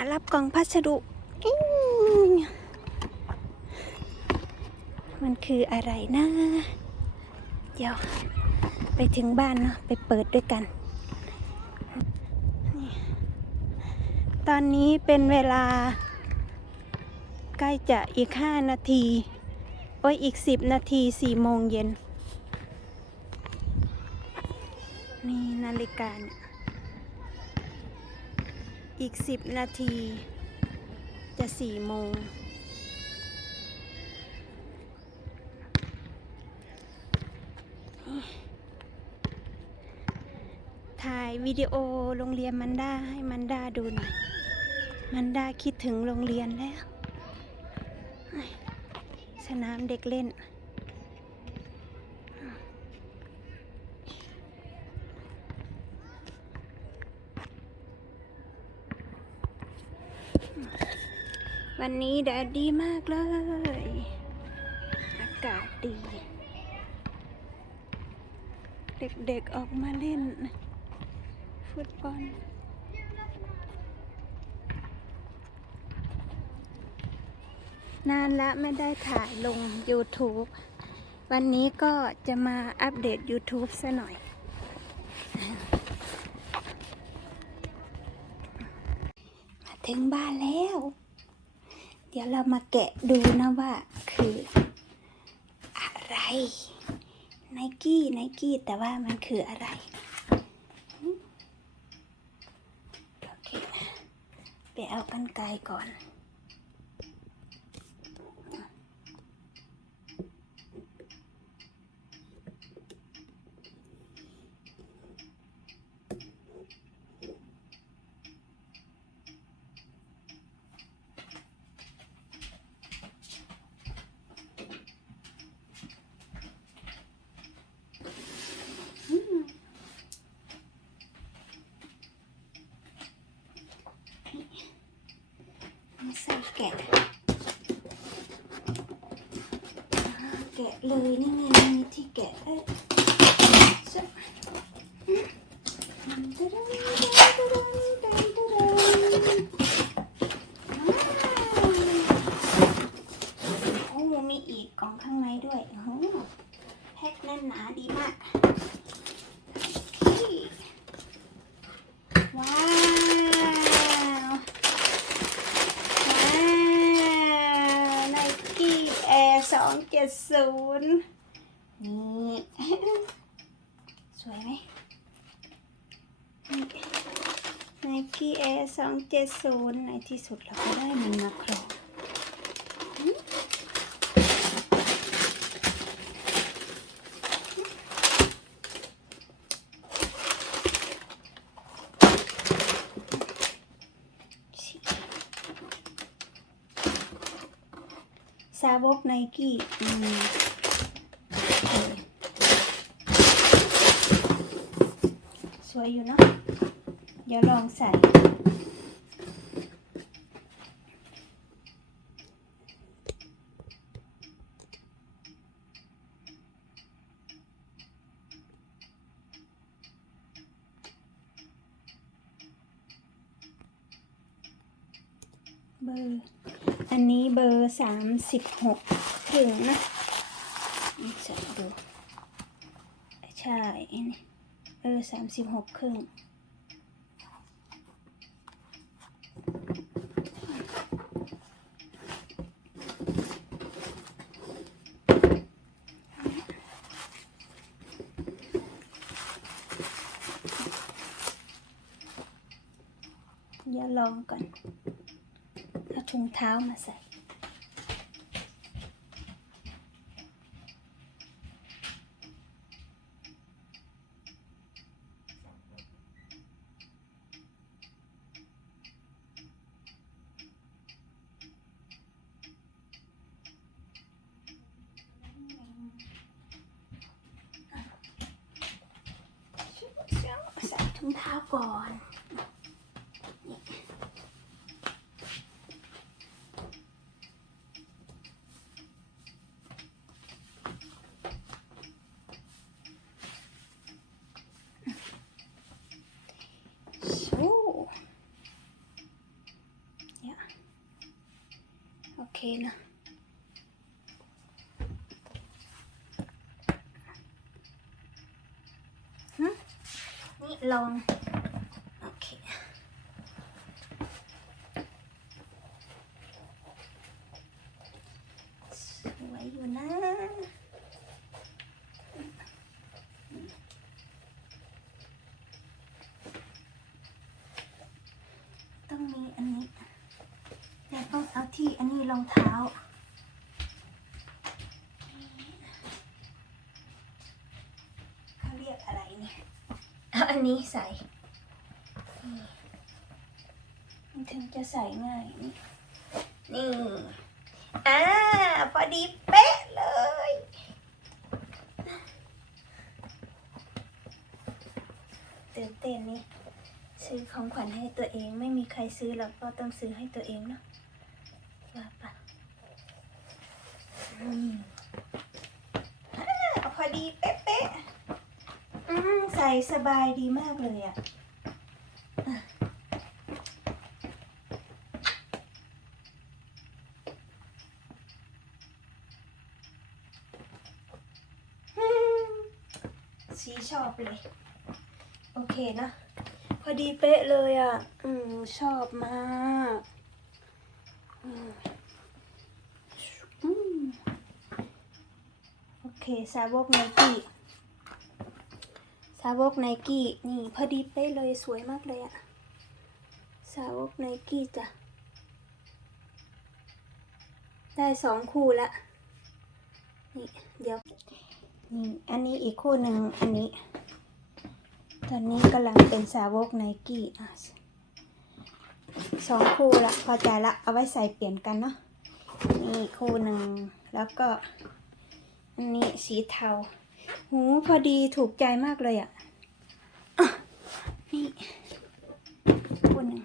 มารับกล่องพัสดุ มันคืออะไรนะ เดี๋ยว ไปถึงบ้านเนาะไปเปิดด้วยกัน ตอนนี้เป็นเวลา ใกล้จะอีกห้านาที โอ้ยอีกสิบนาทีสี่โมงเย็น นี่นาฬิกาเนี่ย อีกสิบนาที จะสี่โมง ถ่ายวิดีโอโรงเรียนมันด้าให้มันด้าดูหน่อย มันด้าคิดถึงโรงเรียนแล้ว สนามเด็กเล่น วันนี้แดดดีมากเลย อากาศดี เด็กๆออกมาเล่น ฟุตบอลนานละไม่ได้ถ่ายลง YouTube วันนี้ก็จะมาอัปเดต YouTube ซะหน่อย ถึงบ้านแล้ว เดี๋ยวเรามาแกะดูนะว่าคืออะไรไนกี้ไนกี้แต่ว่ามันคืออะไรโอเคไปเอากันไกลก่อน ไม่ใส่แกะอ่าแกะ เลยนี่ไงมีที่แกะเอ้ยจะโอ้มีอีกกล่องข้างในด้วยโอ้แพ็คแน่นหนาดีมากโอเคว้าว ไนกี้แอร์ สองเจ็ดศูนย์นี่สวยไหมไนกี้แอร์สองเจ็ดศูนย์ในที่สุดเราก็ได้มันมาครอง สาวกไนกี้อืมสวยอยู่เนาะเดี๋ยวลองใส่เบอร์ อันนี้เบอร์สามสิบหกถึงนะจะดู ใช่อันนี้เออสามสิบหกครึ่งอย่าลองก่อน ถุงเท้ามาใส่ ใส่ถุงเท้าก่อน โอ้ เคนะนี่ลอง โอเค สวยอยู่นะ ต้องมีอันนี้แล้วต้องเอาที่อันนี้ รองเท้า เขาเรียกอะไรเนี่ยเอาอันนี้ใส่นี่มันถึงจะใส่ง่ายนี่นี่อ่าพอดีเป๊ะเลย ตื่นเต้นนี่ซื้อของขวัญให้ตัวเองไม่มีใครซื้อเราก็ต้องซื้อให้ตัวเองเนาะว่าปะ อืมอ่าพอดีเป๊ะๆใส่สบายดีมากเลยอะสีชอบเลย โอเคนะ พอดีเป๊ะเลยอะ อืม ชอบมาก อืมอืมโอเค สาวกไนกี้สาวกไนกี้นี่พอดีเป๊ะเลยสวยมากเลยอะสาวกไนกี้จ้ะ ได้สองคู่ละนี่เดี๋ยวนี่อันนี้อีกคู่หนึ่งอันนี้ ตอนนี้กำลังเป็นสาวกไนกี้อะสองคู่ละพอใจละเอาไว้ใส่เปลี่ยนกันเนาะนี่คู่หนึ่งแล้วก็ อันนี้สีเทา หูพอดีถูกใจมากเลยอะ่ะอะนี่คู่หนึ่ง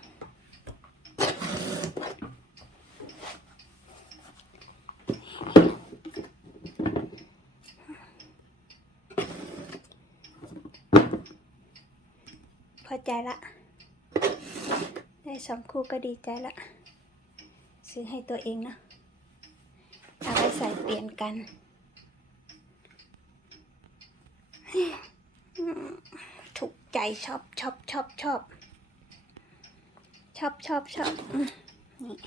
พอใจละ ได้สองคู่ก็ดีใจละ ซื้อให้ตัวเองนะเอาไว้ใส่เปลี่ยนกันอืม ถูกใจชอบชอบชอบชอบชอบชอบชอบนี่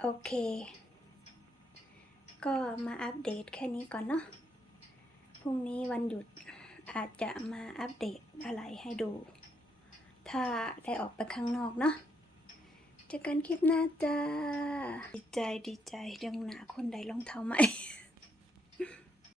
โอเค ก็มาอัปเดตแค่นี้ก่อนเนาะ พรุ่งนี้วันหยุดอาจจะมาอัปเดตอะไรให้ดู ถ้าได้ออกไปข้างนอกเนาะ เจอกันคลิปหน้าจ้า ดีใจดีใจเรื่องหนาคนใดรองเท้าใหม่